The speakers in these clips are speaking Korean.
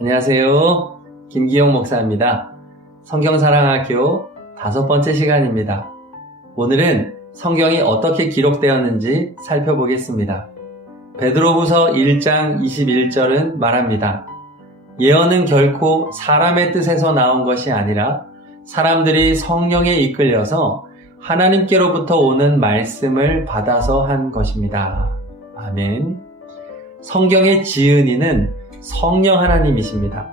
안녕하세요. 김기용 목사입니다. 성경사랑학교 5번째 시간입니다. 오늘은 성경이 어떻게 기록되었는지 살펴보겠습니다. 베드로후서 1장 21절은 말합니다. 예언은 결코 사람의 뜻에서 나온 것이 아니라 사람들이 성령에 이끌려서 하나님께로부터 오는 말씀을 받아서 한 것입니다. 아멘. 성경의 지은이는 성령 하나님이십니다.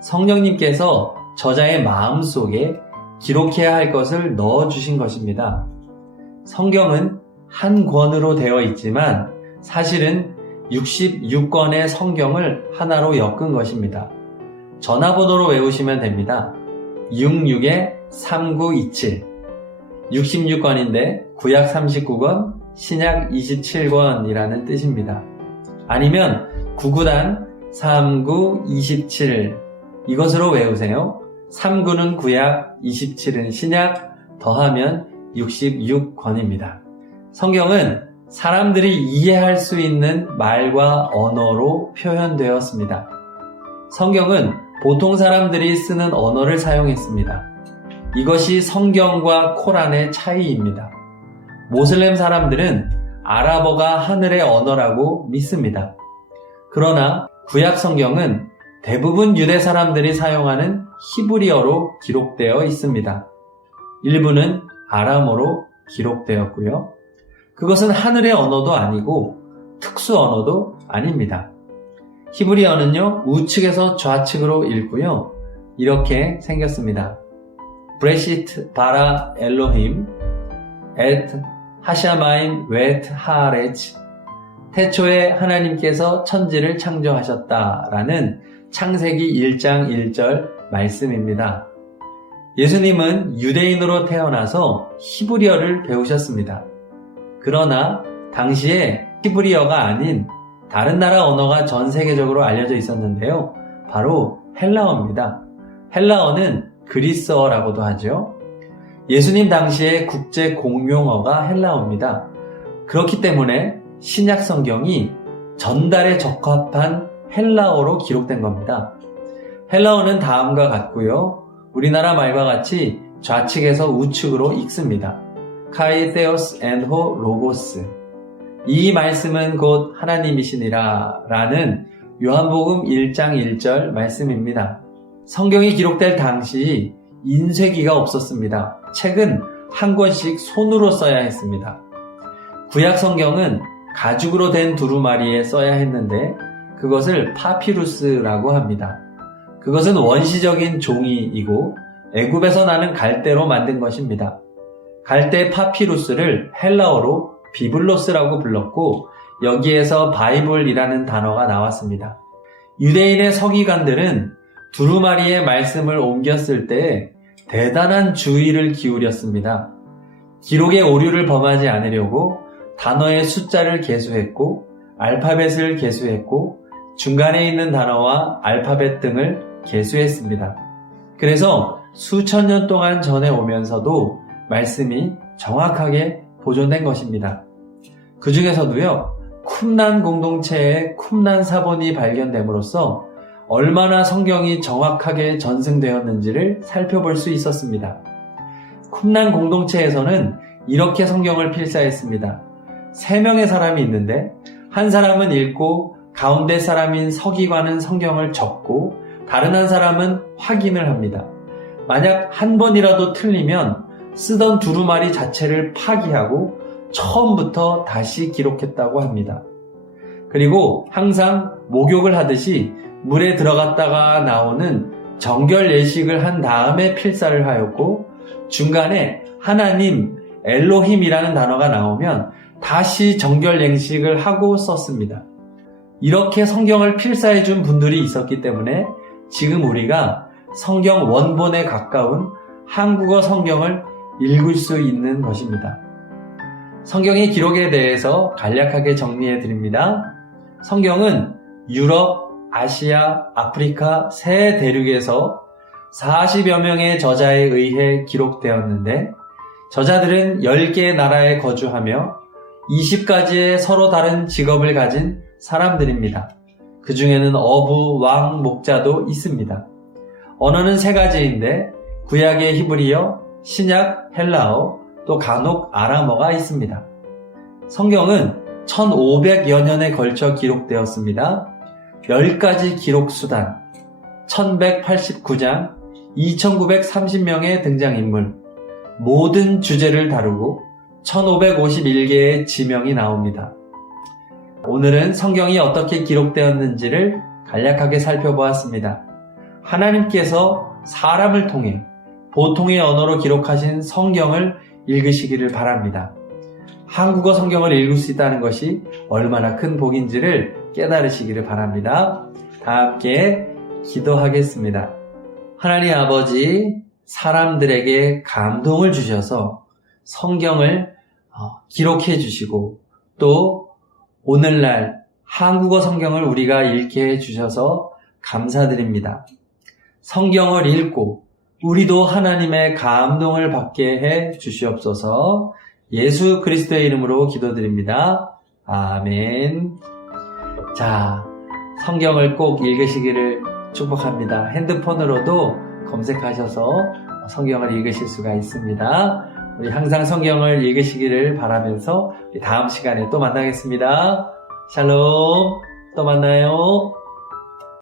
성령님께서 저자의 마음속에 기록해야 할 것을 넣어주신 것입니다. 성경은 한 권으로 되어 있지만 사실은 66권의 성경을 하나로 엮은 것입니다. 전화번호로 외우시면 됩니다. 66-3927 66권인데 구약 39권, 신약 27권이라는 뜻입니다. 아니면 99단 3927 이것으로 외우세요. 39는 구약, 27은 신약, 더하면 66권입니다. 성경은 사람들이 이해할 수 있는 말과 언어로 표현되었습니다. 성경은 보통 사람들이 쓰는 언어를 사용했습니다. 이것이 성경과 코란의 차이입니다. 모슬렘 사람들은 아랍어가 하늘의 언어라고 믿습니다. 그러나 구약 성경은 대부분 유대 사람들이 사용하는 히브리어로 기록되어 있습니다. 일부는 아람어로 기록되었고요. 그것은 하늘의 언어도 아니고 특수 언어도 아닙니다. 히브리어는요, 우측에서 좌측으로 읽고요. 이렇게 생겼습니다. 브레시트 바라 엘로힘 엣 하샤마임 웨트 하레츠 태초에 하나님께서 천지를 창조하셨다라는 창세기 1장 1절 말씀입니다. 예수님은 유대인으로 태어나서 히브리어를 배우셨습니다. 그러나 당시에 히브리어가 아닌 다른 나라 언어가 전 세계적으로 알려져 있었는데요. 바로 헬라어입니다. 헬라어는 그리스어라고도 하죠. 예수님 당시의 국제 공용어가 헬라어입니다. 그렇기 때문에 신약 성경이 전달에 적합한 헬라어로 기록된 겁니다. 헬라어는 다음과 같고요. 우리나라 말과 같이 좌측에서 우측으로 읽습니다. 카이 테오스 엔호 로고스 이 말씀은 곧 하나님이시니라 라는 요한복음 1장 1절 말씀입니다. 성경이 기록될 당시 인쇄기가 없었습니다. 책은 한 권씩 손으로 써야 했습니다. 구약 성경은 가죽으로 된 두루마리에 써야 했는데 그것을 파피루스라고 합니다. 그것은 원시적인 종이이고 애굽에서 나는 갈대로 만든 것입니다. 갈대 파피루스를 헬라어로 비블로스라고 불렀고 여기에서 바이블이라는 단어가 나왔습니다. 유대인의 서기관들은 두루마리의 말씀을 옮겼을 때 대단한 주의를 기울였습니다. 기록의 오류를 범하지 않으려고 단어의 숫자를 계수했고 알파벳을 계수했고 중간에 있는 단어와 알파벳 등을 계수했습니다. 그래서 수천 년 동안 전해오면서도 말씀이 정확하게 보존된 것입니다. 그 중에서도요, 쿰란 공동체의 쿰란 사본이 발견됨으로써 얼마나 성경이 정확하게 전승되었는지를 살펴볼 수 있었습니다. 쿰란 공동체에서는 이렇게 성경을 필사했습니다. 3명의 사람이 있는데 한 사람은 읽고 가운데 사람인 서기관은 성경을 적고 다른 한 사람은 확인을 합니다. 만약 한 번이라도 틀리면 쓰던 두루마리 자체를 파기하고 처음부터 다시 기록했다고 합니다. 그리고 항상 목욕을 하듯이 물에 들어갔다가 나오는 정결 예식을 한 다음에 필사를 하였고 중간에 하나님, 엘로힘이라는 단어가 나오면 다시 정결 예식을 하고 썼습니다. 이렇게 성경을 필사해 준 분들이 있었기 때문에 지금 우리가 성경 원본에 가까운 한국어 성경을 읽을 수 있는 것입니다. 성경의 기록에 대해서 간략하게 정리해 드립니다. 성경은 유럽, 아시아, 아프리카 세 대륙에서 40여 명의 저자에 의해 기록되었는데 저자들은 10개의 나라에 거주하며 20가지의 서로 다른 직업을 가진 사람들입니다. 그 중에는 어부, 왕, 목자도 있습니다. 언어는 세 가지인데 구약의 히브리어, 신약 헬라어, 또 간혹 아람어가 있습니다. 성경은 1500여 년에 걸쳐 기록되었습니다. 10가지 기록 수단, 1189장, 2930명의 등장인물, 모든 주제를 다루고 1551개의 지명이 나옵니다. 오늘은 성경이 어떻게 기록되었는지를 간략하게 살펴보았습니다. 하나님께서 사람을 통해 보통의 언어로 기록하신 성경을 읽으시기를 바랍니다. 한국어 성경을 읽을 수 있다는 것이 얼마나 큰 복인지를 깨달으시기를 바랍니다. 다 함께 기도하겠습니다. 하나님 아버지, 사람들에게 감동을 주셔서 성경을 기록해 주시고 또 오늘날 한국어 성경을 우리가 읽게 해 주셔서 감사드립니다. 성경을 읽고 우리도 하나님의 감동을 받게 해 주시옵소서. 예수 그리스도의 이름으로 기도드립니다. 아멘. 자, 성경을 꼭 읽으시기를 축복합니다. 핸드폰으로도 검색하셔서 성경을 읽으실 수가 있습니다. 우리 항상 성경을 읽으시기를 바라면서 다음 시간에 또 만나겠습니다. 샬롬, 또 만나요.